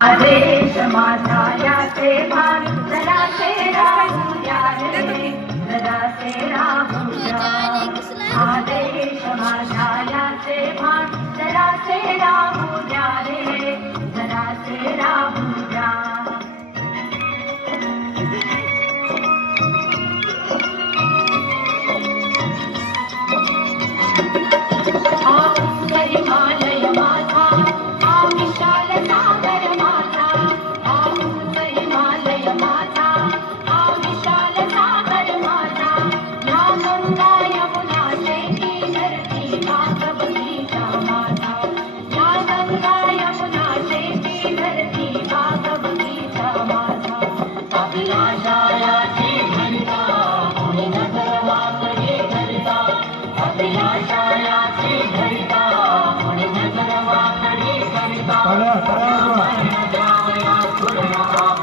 आदेश माझा याचे भाग सदा से राहू द्या रे सदा से सदा से राहू द्या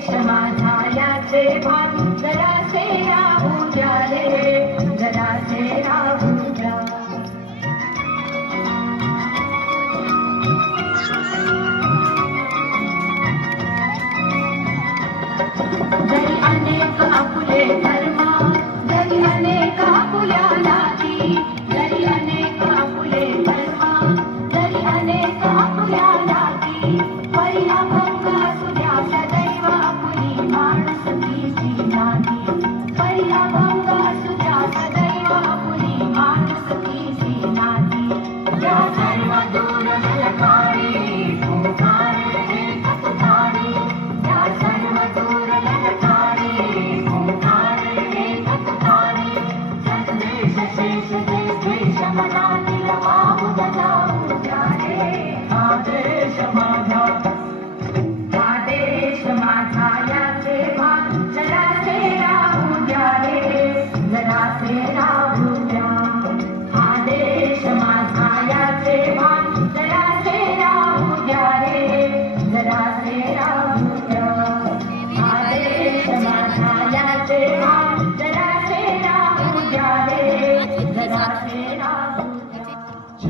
क्षमा झाल्याचे जरासे राहू द्या रे जरासे राहू द्या. जरी अनेक आपुले धर्मा अनेक आपुल्या नाती परिणाम असू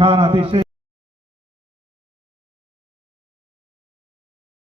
প্রধান আদেশে